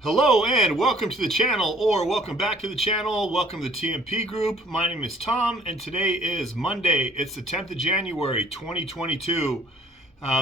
Hello and welcome to the channel, or welcome back to the channel. Welcome to the TMP group. My name is Tom and today is Monday. It's the 10th of January 2022.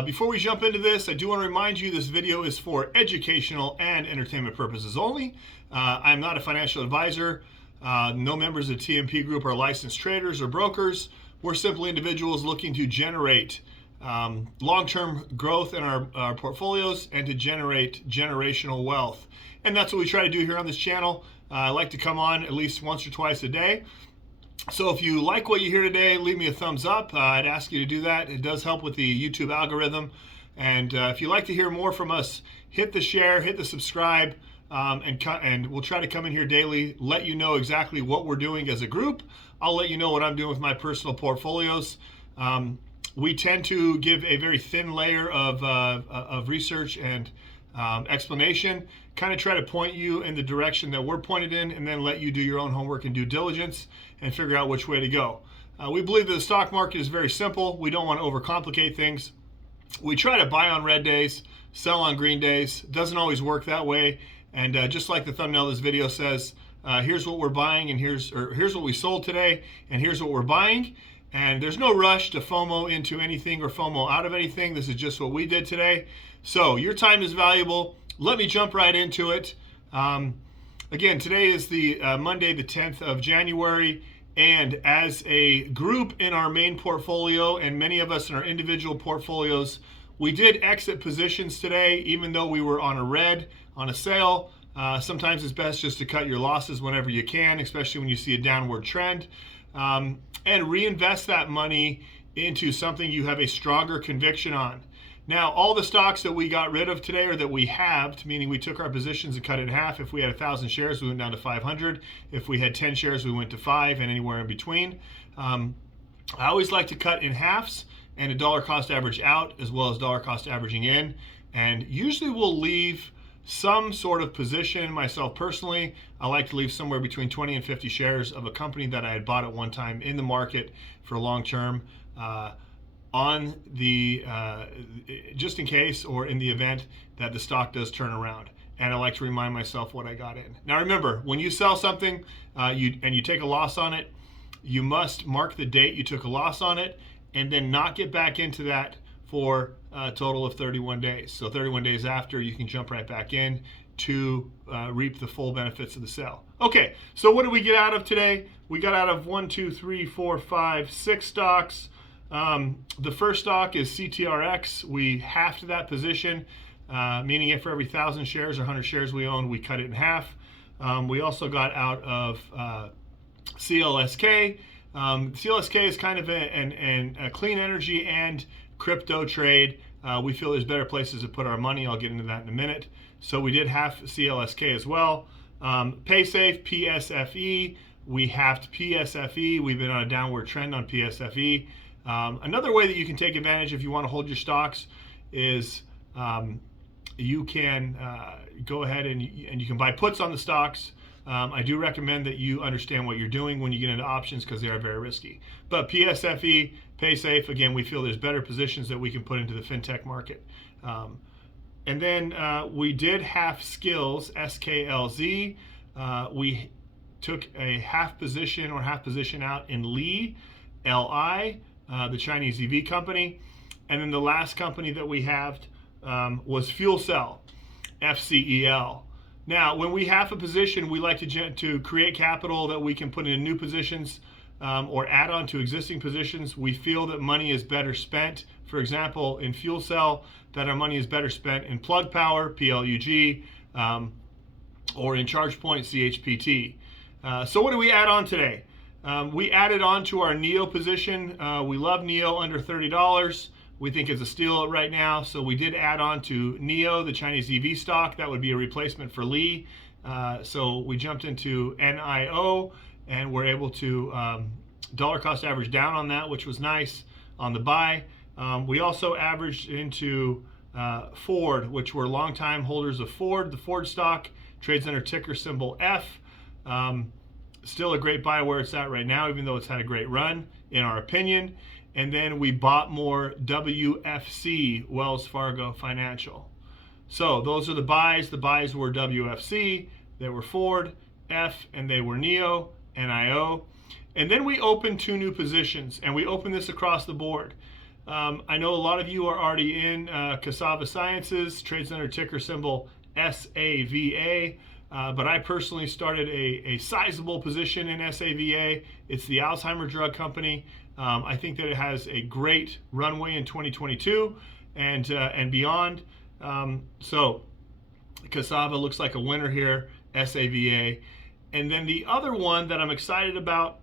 Before we jump into this, I do want to remind you this video is for educational and entertainment purposes only. I'm not a financial advisor. No members of the TMP group are licensed traders or brokers. We're simply individuals looking to generate long-term growth in our portfolios and to generate generational wealth. And that's what we try to do here on this channel. I like to come on at least once or twice a day. So if you like what you hear today, leave me a thumbs up. I'd ask you to do that. It does help with the YouTube algorithm. And if you'd like to hear more from us, hit the share, hit the subscribe, and we'll try to come in here daily, let you know exactly what we're doing as a group. I'll let you know what I'm doing with my personal portfolios. We tend to give a very thin layer of research and explanation, kind of try to point you in the direction that we're pointed in, and then let you do your own homework and due diligence and figure out which way to go. We believe that the stock market is very simple. We don't want to overcomplicate things. We try to buy on red days, sell on green days. It doesn't always work that way. And just like the thumbnail of this video says, here's what we're buying, and here's what we sold today, and here's what we're buying. And there's no rush to FOMO into anything or FOMO out of anything. This is just what we did today. So your time is valuable. Let me jump right into it. Again, today is the Monday, the 10th of January. And as a group in our main portfolio, and many of us in our individual portfolios, we did exit positions today, even though we were on a red, on a sale. Sometimes it's best just to cut your losses whenever you can, especially when you see a downward trend. And reinvest that money into something you have a stronger conviction on. Now, all the stocks that we got rid of today, or that we halved, meaning we took our positions and cut it in half. If we had 1,000 shares, we went down to 500. If we had 10 shares, we went to 5, and anywhere in between. I always like to cut in halves and a dollar cost average out, as well as dollar cost averaging in. And usually we'll leave some sort of position. Myself personally, I like to leave somewhere between 20 and 50 shares of a company that I had bought at one time in the market for long term, on the just in case, or in the event that the stock does turn around. And I like to remind myself what I got in. Now remember, when you sell something and you take a loss on it, you must mark the date you took a loss on it, and then not get back into that for a total of 31 days. So 31 days after, you can jump right back in to reap the full benefits of the sale. Okay, so what did we get out of today? We got out of 6 stocks. The first stock is CTRX. We halved that position, meaning if for every 1,000 shares or 100 shares we own, we cut it in half. We also got out of CLSK. CLSK is kind of a clean energy and crypto trade. We feel there's better places to put our money. I'll get into that in a minute. So we did half CLSK as well. PaySafe, PSFE. We halved PSFE. We've been on a downward trend on PSFE. Another way that you can take advantage if you want to hold your stocks is you can go ahead and you can buy puts on the stocks. I do recommend that you understand what you're doing when you get into options, because they are very risky. But PSFE, PaySafe, again, we feel there's better positions that we can put into the fintech market. And then we did half skillz, SKLZ. We took a half position out in Li, LI, the Chinese EV company. And then the last company that we halved was fuelcell, FCEL. Now, when we half a position, we like to create capital that we can put in new positions or add on to existing positions. We feel that money is better spent, for example, in fuelcell, that our money is better spent in plug power, PLUG, or in ChargePoint, CHPT. So what do we add on today? We added on to our NEO position. We love NEO under $30. We think it's a steal right now. So we did add on to NEO, the Chinese EV stock. That would be a replacement for Li. So we jumped into NIO, and we're able to dollar cost average down on that, which was nice on the buy. We also averaged into Ford, which were longtime holders of Ford. The Ford stock trades under ticker symbol F. Still a great buy where it's at right now, even though it's had a great run, in our opinion. And then we bought more WFC, Wells Fargo Financial. So those are the buys. The buys were WFC, they were Ford, F, and they were NEO, NIO. And then we opened 2 new positions, and we opened this across the board. I know a lot of you are already in Cassava Sciences, trades under ticker symbol SAVA. But I personally started a sizable position in SAVA. It's the Alzheimer drug company. I think that it has a great runway in 2022 and beyond. So cassava looks like a winner here, SAVA. And then the other one that I'm excited about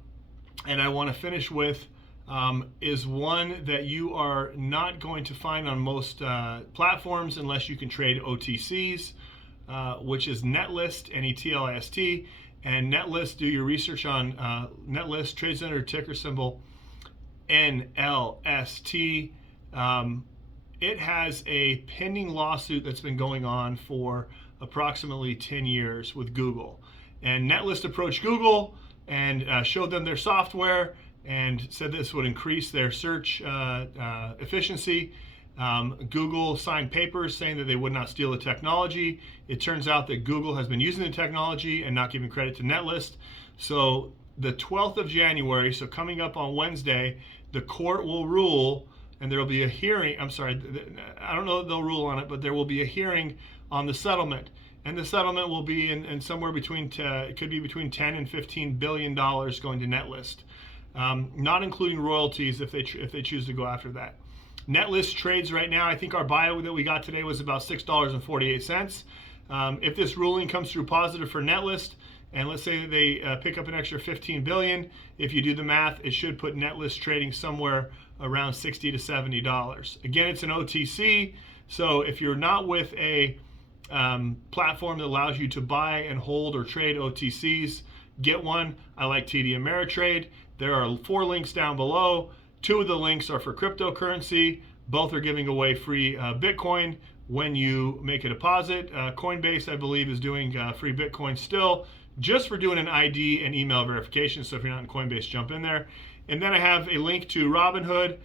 and I want to finish with is one that you are not going to find on most platforms unless you can trade OTCs. Which is Netlist, Netlist. And Netlist, do your research on Netlist, trades under ticker symbol NLST. It has a pending lawsuit that's been going on for approximately 10 years with Google. And Netlist approached Google and showed them their software and said this would increase their search efficiency. Google signed papers saying that they would not steal the technology. It turns out that Google has been using the technology and not giving credit to Netlist. So the 12th of January, so coming up on Wednesday, the court will rule, and there will be a hearing. I'm sorry, I don't know that they'll rule on it, but there will be a hearing on the settlement. And the settlement will be in somewhere between, it could be between 10 and $15 billion going to Netlist, not including royalties if they choose to go after that. Netlist trades right now, I think our buy that we got today was about $6.48. If this ruling comes through positive for Netlist, and let's say that they pick up an extra $15 billion, if you do the math, it should put Netlist trading somewhere around $60 to $70. Again, it's an OTC, so if you're not with a platform that allows you to buy and hold or trade OTCs, get one. I like TD Ameritrade. There are 4 links down below. 2 of the links are for cryptocurrency. Both are giving away free Bitcoin when you make a deposit. Coinbase, I believe, is doing free Bitcoin still, just for doing an ID and email verification. So if you're not in Coinbase, jump in there. And then I have a link to Robinhood.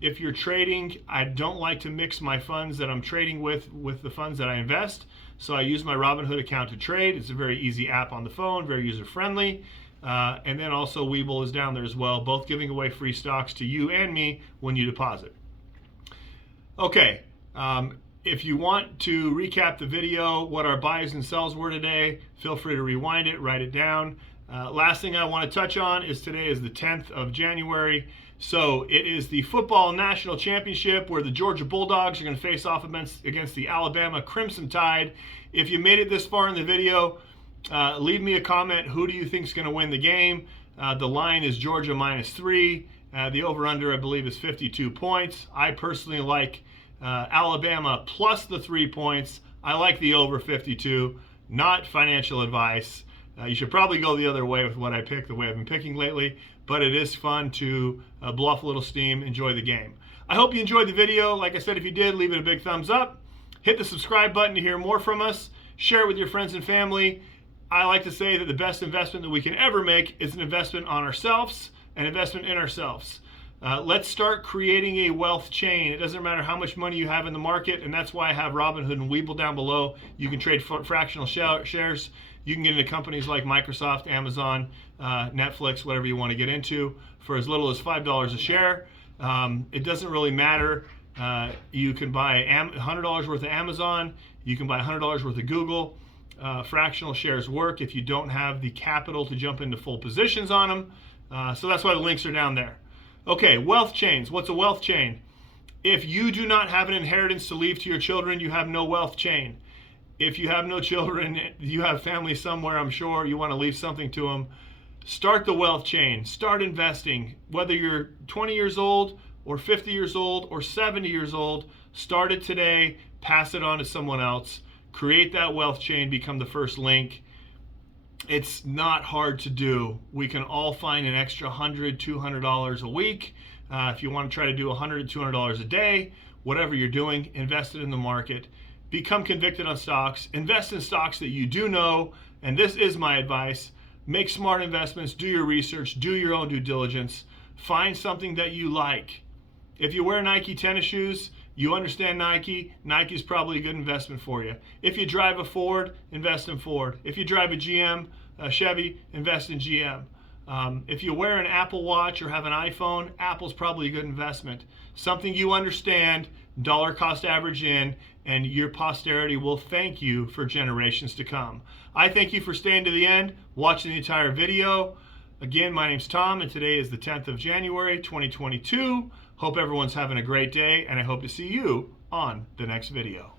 If you're trading, I don't like to mix my funds that I'm trading with the funds that I invest. So I use my Robinhood account to trade. It's a very easy app on the phone, very user-friendly. And then also Webull is down there as well, both giving away free stocks to you and me when you deposit. Okay, if you want to recap the video, what our buys and sells were today, feel free to rewind it, write it down. Last thing I want to touch on is today is the 10th of January. So it is the football national championship where the Georgia Bulldogs are going to face off against the Alabama Crimson Tide. If you made it this far in the video, leave me a comment. Who do you think is going to win the game? The line is Georgia -3. The over-under, I believe, is 52 points. I personally like Alabama plus the 3 points. I like the over 52. Not financial advice. You should probably go the other way with what I pick, the way I've been picking lately. But it is fun to blow off a little steam, enjoy the game. I hope you enjoyed the video. Like I said, if you did, leave it a big thumbs up. Hit the subscribe button to hear more from us. Share it with your friends and family. I like to say that the best investment that we can ever make is an investment on ourselves, an investment in ourselves. Let's start creating a wealth chain. It doesn't matter how much money you have in the market, and that's why I have Robinhood and Webull down below. You can trade fractional shares. You can get into companies like Microsoft, Amazon, Netflix, whatever you want to get into, for as little as $5 a share. It doesn't really matter. You can buy $100 worth of Amazon. You can buy $100 worth of Google. Fractional shares work if you don't have the capital to jump into full positions on them. So that's why the links are down there. Okay, wealth chains. What's a wealth chain? If you do not have an inheritance to leave to your children, you have no wealth chain. If you have no children, you have family somewhere, I'm sure, you want to leave something to them, start the wealth chain. Start investing. Whether you're 20 years old or 50 years old or 70 years old, start it today, pass it on to someone else. Create that wealth chain, become the first link. It's not hard to do. We can all find an extra $100, $200 a week. If you want to try to do $100 to $200 a day, whatever you're doing, invest it in the market. Become convicted on stocks. Invest in stocks that you do know, and this is my advice. Make smart investments, do your research, do your own due diligence. Find something that you like. If you wear Nike tennis shoes You understand Nike, Nike's probably a good investment for you. If you drive a Ford, invest in Ford. If you drive a GM, a Chevy, invest in GM. If you wear an Apple Watch or have an iPhone, Apple's probably a good investment. Something you understand, dollar cost average in, and your posterity will thank you for generations to come. I thank you for staying to the end, watching the entire video. Again, my name's Tom, and today is the 10th of January, 2022. Hope everyone's having a great day, and I hope to see you on the next video.